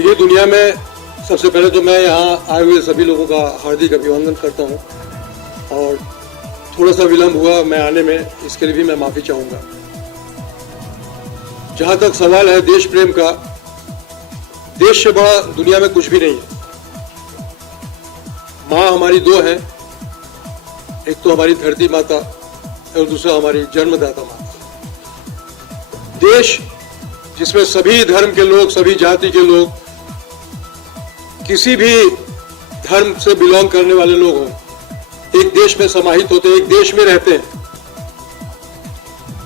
देखिए, दुनिया में सबसे पहले तो मैं यहाँ आए हुए सभी लोगों का हार्दिक अभिनंदन करता हूँ और थोड़ा सा विलंब हुआ मैं आने में, इसके लिए भी मैं माफ़ी चाहूँगा। जहाँ तक सवाल है देश प्रेम का, देश से बड़ा दुनिया में कुछ भी नहीं है। माँ हमारी दो हैं, एक तो हमारी धरती माता और दूसरा हमारी जन्मदाता माता। देश जिसमें सभी धर्म के लोग, सभी जाति के लोग, किसी भी धर्म से बिलोंग करने वाले लोग हों, एक देश में समाहित होते हैं, एक देश में रहते हैं।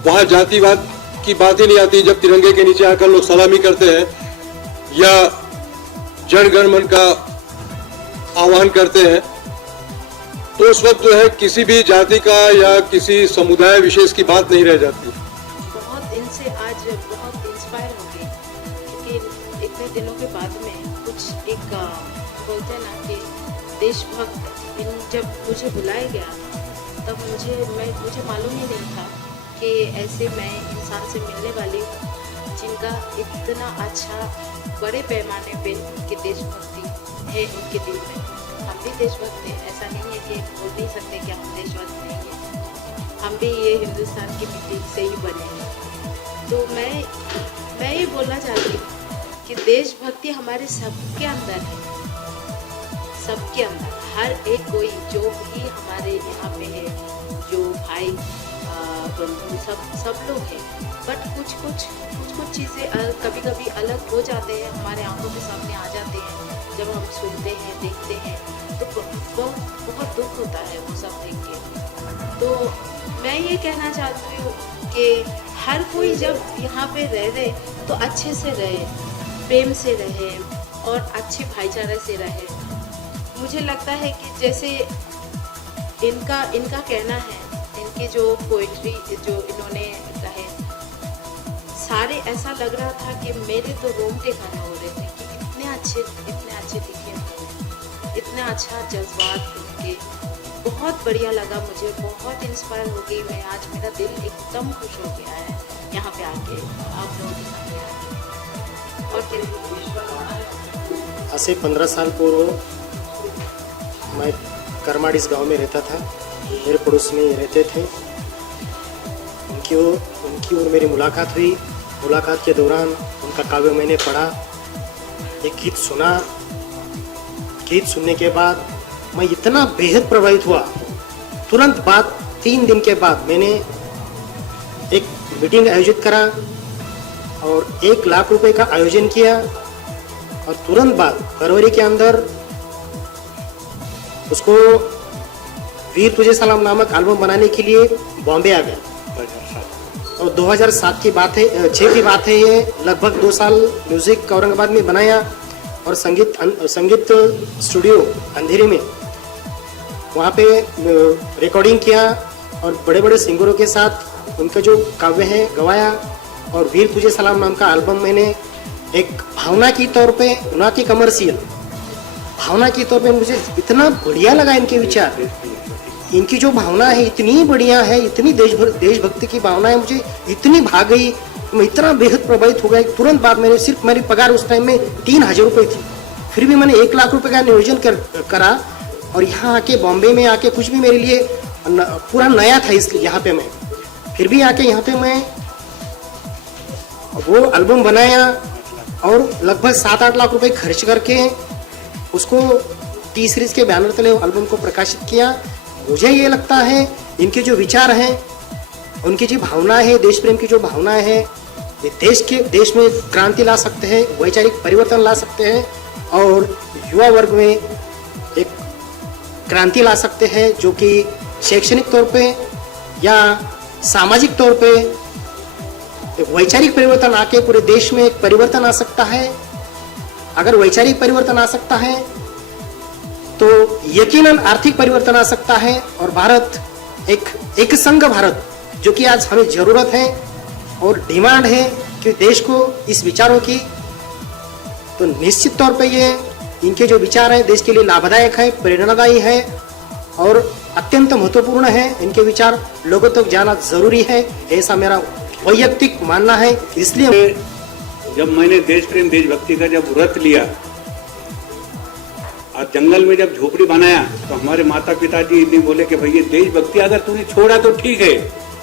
वहां जातिवाद की बात ही नहीं आती। जब तिरंगे के नीचे आकर लोग सलामी करते हैं या जन गण मन का आह्वान करते हैं, तो उस वक्त जो है किसी भी जाति का या किसी समुदाय विशेष की बात नहीं रह जाती। बहुत इनसे आज बहुत इंस्पायर हो गई, क्योंकि इतने दिनों के बाद में कुछ एक बोलते हैं ना कि देशभक्त, जब मुझे बुलाया गया तब मुझे मालूम ही नहीं था कि ऐसे मैं इंसान से मिलने वाली हूँ जिनका इतना अच्छा बड़े पैमाने पे कि देशभक्ति है उनके दिल में। हम भी देशभक्त हैं, ऐसा नहीं है कि बोल नहीं सकते कि हम देशभक्त नहीं हैं। हम भी ये हिंदुस्तान की मिट्टी से ही बने हैं। तो मैं ये बोलना चाहती हूँ कि देशभक्ति हमारे सबके अंदर है, सबके अंदर। हर एक कोई जो भी हमारे यहाँ पे है, जो भाई बंधु सब लोग हैं, बट कुछ चीज़ें कभी कभी अलग हो जाते हैं, हमारे आंखों के सामने आ जाते हैं। जब हम सुनते हैं, देखते हैं, तो बहुत दुख होता है वो सब देख के। तो मैं ये कहना चाहती हूँ कि हर कोई जब यहाँ पे रहे तो अच्छे से रहे, प्रेम से रहे और अच्छे भाईचारे से रहे। मुझे लगता है कि जैसे इनका कहना है, इनकी जो पोइट्री जो इन्होंने कहे, सारे ऐसा लग रहा था कि मेरे तो रोंगटे खड़े हो रहे थे कि इतने अच्छे दिखे, इतना अच्छा जज्बात उनके। बहुत बढ़िया लगा मुझे, बहुत इंस्पायर हो गई मैं। आज मेरा दिल एकदम खुश हो गया है यहाँ पे आके, आप लोगों के सामने आके। और आज से 15 साल पूर्व मैं करमाड़िस गांव में रहता था। मेरे पड़ोस में रहते थे। उनकी और मेरी मुलाकात हुई। मुलाकात के दौरान उनका काव्य मैंने पढ़ा, एक गीत सुना। गीत सुनने के बाद मैं इतना बेहद प्रभावित हुआ। तुरंत बाद 3 दिन के बाद मैंने एक मीटिंग आयोजित करा और 1 लाख रुपए का आयोजन किया और तुरंत बाद फरवरी के अंदर उसको वीर तुझे सलाम नामक एल्बम बनाने के लिए बॉम्बे आ गया। और 2007 की बात है, 6 की बात है ये। लगभग 2 साल म्यूजिक औरंगाबाद में बनाया और संगीत स्टूडियो अंधेरी में वहाँ पे रिकॉर्डिंग किया और बड़े बड़े सिंगरों के साथ उनका जो काव्य है गवाया। और वीर तुझे सलाम नाम का एल्बम मैंने एक भावना की तौर पे, ना कि कमर्शियल, भावना के तौर पे मुझे इतना बढ़िया लगा। इनके विचार, इनकी जो भावना है इतनी बढ़िया है, इतनी देशभक्ति की भावना है, मुझे इतनी भाग गई। मैं इतना बेहद प्रभावित हो गया। तुरंत बाद मैंने, सिर्फ मेरी पगार उस टाइम में 3000 रुपये थी, फिर भी मैंने 1 लाख रुपए का नियोजन करा। और यहाँ आके बॉम्बे में आके कुछ भी मेरे लिए पूरा नया था, इसलिए यहाँ पे मैं फिर भी आके यहाँ पे मैं वो एल्बम बनाया और लगभग 7-8 लाख रुपए खर्च करके उसको टी सीरीज के बैनर तले एल्बम को प्रकाशित किया। मुझे ये लगता है इनके जो विचार हैं, उनकी जो भावना है, देश प्रेम की जो भावना है, ये देश में क्रांति ला सकते हैं, वैचारिक परिवर्तन ला सकते हैं और युवा वर्ग में एक क्रांति ला सकते हैं, जो कि शैक्षणिक तौर पे या सामाजिक तौर पे एक वैचारिक परिवर्तन आके पूरे देश में एक परिवर्तन आ सकता है। अगर वैचारिक परिवर्तन आ सकता है तो यकीनन आर्थिक परिवर्तन आ सकता है और भारत एक संघ भारत, जो कि आज हमें जरूरत है और डिमांड है कि देश को इस विचारों की, तो निश्चित तौर पे ये इनके जो विचार है देश के लिए लाभदायक है, प्रेरणादायी है और अत्यंत महत्वपूर्ण है। इनके विचार लोगों तक जाना जरूरी है, ऐसा मेरा वैयक्तिक मानना है। इसलिए जब मैंने देश प्रेम देशभक्ति का जब व्रत लिया और जंगल में जब झोपड़ी बनाया तो हमारे माता पिताजी इतने बोले कि भैया देशभक्ति अगर तूने छोड़ा तो ठीक है,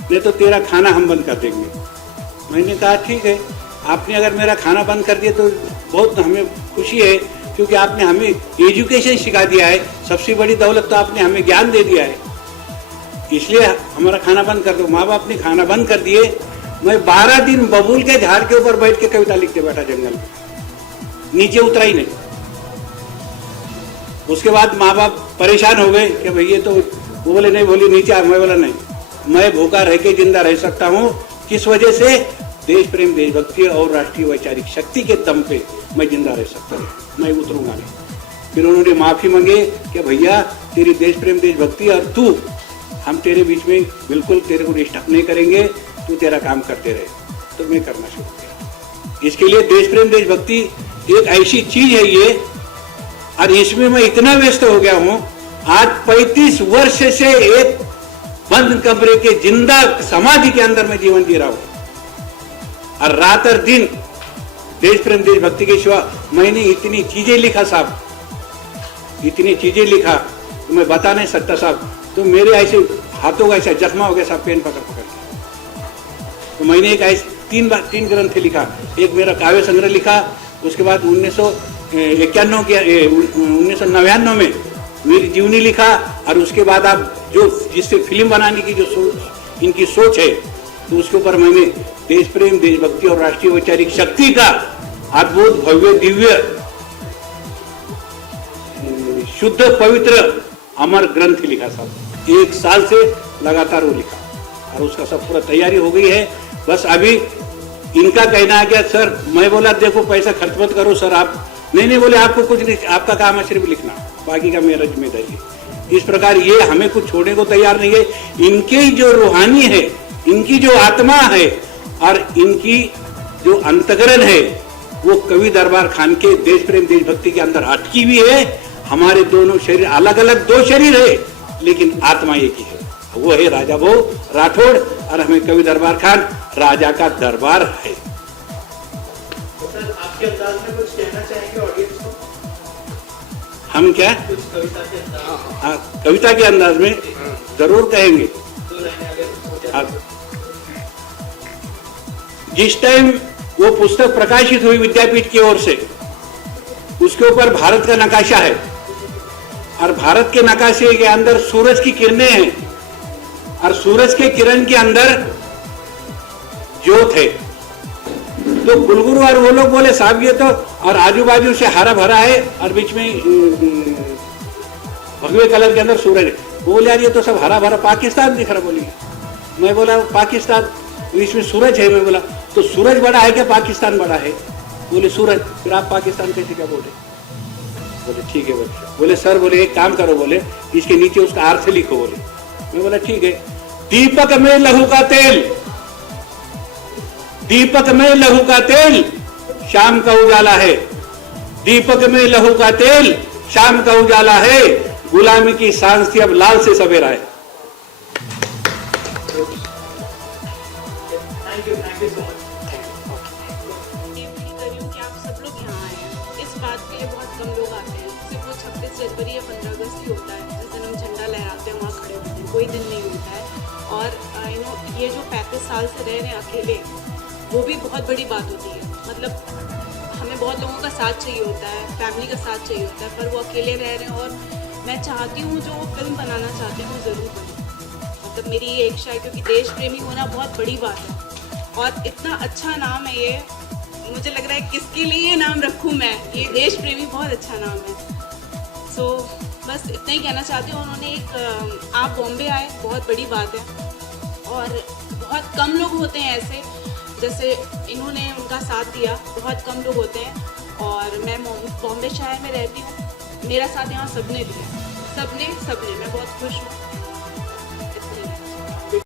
नहीं तो तेरा खाना हम बंद कर देंगे। मैंने कहा ठीक है, आपने अगर मेरा खाना बंद कर दिया तो बहुत हमें खुशी है, क्योंकि आपने हमें एजुकेशन सिखा दिया है। सबसे बड़ी दौलत तो आपने हमें ज्ञान दे दिया है, इसलिए हमारा खाना बंद कर दो। माँ बाप ने खाना बंद कर दिए। मैं 12 दिन बबूल के झाड़ के ऊपर बैठ के कविता लिखते बैठा जंगल में, नीचे उतरा ही नहीं। उसके बाद माँ बाप परेशान हो गए कि भैया तो वो बोले नहीं, बोली नीचे आ। मैं बोला नहीं, मैं भूखा रह के जिंदा रह सकता हूँ। किस वजह से? देश प्रेम देशभक्ति और राष्ट्रीय वैचारिक शक्ति के दम पे मैं जिंदा रह सकता हूँ, मैं उतरूंगा नहीं। फिर उन्होंने माफी मांगे कि भैया तेरी देश प्रेम देशभक्ति और तू, हम तेरे बीच में बिल्कुल तेरे को डिस्टर्ब नहीं करेंगे, तू तेरा काम करते रहे। तो मैं करना शुरू किया। इसके लिए देश प्रेम देशभक्ति एक ऐसी चीज है ये, और इसमें मैं इतना व्यस्त हो गया हूं। आज 35 वर्ष से एक बंद कमरे के जिंदा समाधि के अंदर मैं जीवन जी रहा हूं, और रात और दिन देश प्रेम देशभक्ति के सिवा मैंने इतनी चीजें लिखा साहब, इतनी चीजें लिखा तो मैं बता नहीं सकता साहब। तो मेरे ऐसे हाथों का ऐसा जख्मा हो गया साहब, पेन पकड़ पकड़ के। तो मैंने एक ऐसे 3 ग्रंथ लिखा। एक मेरा काव्य संग्रह लिखा, उसके बाद 1999 में वीर जीवनी लिखा, और उसके बाद आप जो जिससे फिल्म बनाने की जो इनकी सोच है, तो उसके ऊपर मैंने देश प्रेम देशभक्ति और राष्ट्रीय वैचारिक शक्ति का अद्भुत भव्य दिव्य शुद्ध पवित्र अमर ग्रंथ लिखा साहब। 1 साल से लगातार वो लिखा, और उसका सब पूरा तैयारी हो गई है। बस अभी इनका कहना है कि सर, मैं बोला देखो पैसा खर्च मत करो सर आप। नहीं बोले आपको कुछ नहीं, आपका काम है सिर्फ लिखना, बाकी का मेरा जिम्मेदारी है। इस प्रकार ये हमें कुछ छोड़ने को तैयार नहीं है। इनके जो रूहानी है, इनकी जो आत्मा है, और इनकी जो अंतकरण है, वो कवि दरबार खान के देश प्रेम देशभक्ति के अंदर अटकी हुई है। हमारे दोनों शरीर अलग अलग 2 शरीर है, लेकिन आत्मा एक ही है, वो है राजा भो राठौड़, और हमें कवि दरबार खान राजा का दरबार है। सर, आपके अंदाज में कुछ कहना चाहेंगे ऑडियंस को? हम क्या कुछ कविता के अंदाज? हाँ, कविता के अंदाज में जरूर कहेंगे। 2 लाइनें अगर हो जाए। हाँ। जिस टाइम वो पुस्तक प्रकाशित हुई विद्यापीठ की ओर से, उसके ऊपर भारत का नकाशा है, और भारत के नकाशे के अंदर सूरज की किरणें हैं, और सूरज के किरण के अंदर ज्योत है। तो कुलगुरु और वो लोग बोले साहब ये तो, और आजू बाजू से हरा भरा है, और बीच में भगवे कलर के अंदर सूरज है। बोले यार ये तो सब हरा भरा पाकिस्तान दिख रहा। बोली, मैं बोला पाकिस्तान, इसमें सूरज है। मैं बोला तो सूरज बड़ा है क्या पाकिस्तान बड़ा है? बोले सूरज। फिर आप पाकिस्तान कैसे क्या बोले? बोले ठीक है। बोले सर, बोले एक काम करो, बोले इसके नीचे उसका अर्थ लिखो। बोले, मैं बोला ठीक है। दीपक में लहू का तेल, दीपक में लहू का तेल शाम का उजाला है, दीपक में लहू का तेल शाम का उजाला है, गुलामी की सांस थी अब लाल से सवेरा है। Thank you so much. ये उम्मीद कर रही हूँ कि आप सब लोग यहाँ आए हैं। इस बात के लिए बहुत कम लोग आते हैं, सिर्फ वो 26 जनवरी या 15 अगस्त ही होता है जिस दिन हम झंडा लहराते हैं, वहाँ खड़े होते हैं, कोई दिन नहीं होता है। और ये जो 35 साल से रह रहे हैं अकेले, वो भी बहुत बड़ी बात होती है। मतलब हमें बहुत लोगों का साथ चाहिए होता है, फैमिली का साथ चाहिए होता है, पर वो अकेले रह रहे हैं। और मैं चाहती हूँ जो वो फिल्म बनाना चाहते हैं वो ज़रूर बने। मतलब मेरी ये इच्छा है, क्योंकि देश प्रेमी होना बहुत बड़ी बात है, और इतना अच्छा नाम है ये। मुझे लग रहा है किसके लिए ये नाम रखूँ मैं, ये देश प्रेमी बहुत अच्छा नाम है। सो बस इतना ही कहना चाहती हूँ। उन्होंने एक आप बॉम्बे आए, बहुत बड़ी बात है, और बहुत कम लोग होते हैं ऐसे जैसे इन्होंने उनका साथ दिया, बहुत कम लोग होते हैं। और मैं बॉम्बे शहर में रहती हूँ, मेरा साथ यहाँ सबने दिया, सबने मैं बहुत खुश हूँ।